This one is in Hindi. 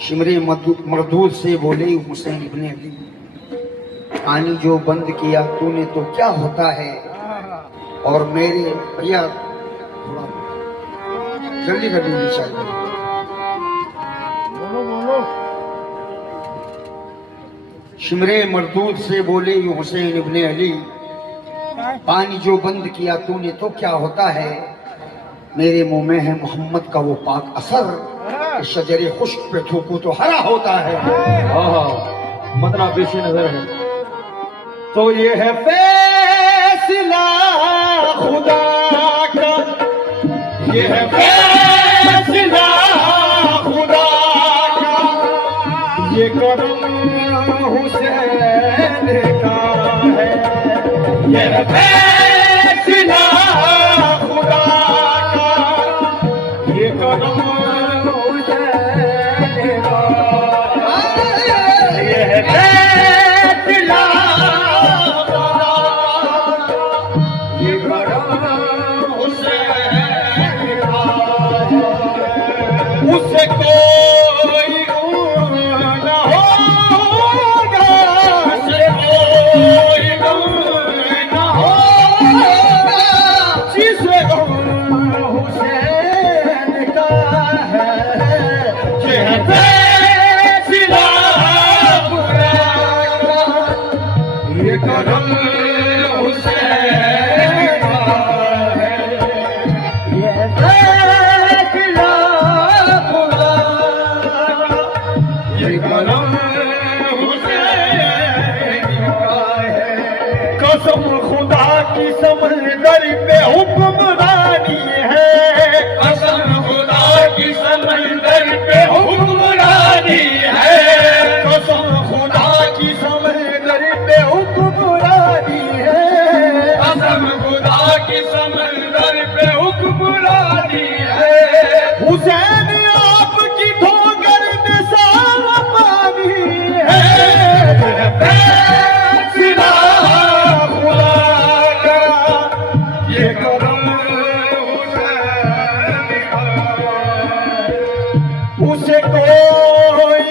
शिमरे मरदूद से बोले हुसैन इब्ने अली, पानी जो बंद किया तूने तो क्या होता है। और मेरे भैया जल्दी कर दीजिए चाहिए। शिमरे मरदूद से बोले हुसैन इब्ने अली, पानी जो बंद किया तूने तो क्या होता है। मेरे मुंह में है मोहम्मद का वो पाक असर, शजरे खुश्क पे थूकू तो हरा होता है। मतलब पेशी नजर है। तो ये है फैसला खुदा का, ये है फैसला खुदा का, ये करम हुसैन का है। ये है फैसला खुदा का, ये करम हुसैन का। ये है फैसला खुदा, ये करम हुसैन का। उसे कोई गुण न होगा, उसे कोई गुण न होगा, जिसे गुण हुसैन का है। ये है फैसला खुदा का, ये करम हुसैन का है। ये फैसला खुदा का, ये करम हुसैन का है। कसम खुदा की समंदर पे हुक्मरानी है, कसम खुदा की समंदर पे हुक्मरानी है, कसम खुदा की समंदर पे हुक्मरानी है, कसम खुदा की समंदर पे हुक्मरानी है। हुसैन आपकी ठोकर में सारा पानी है। फैसला खुदा का, ये करम हुसैन का है। उसे कोई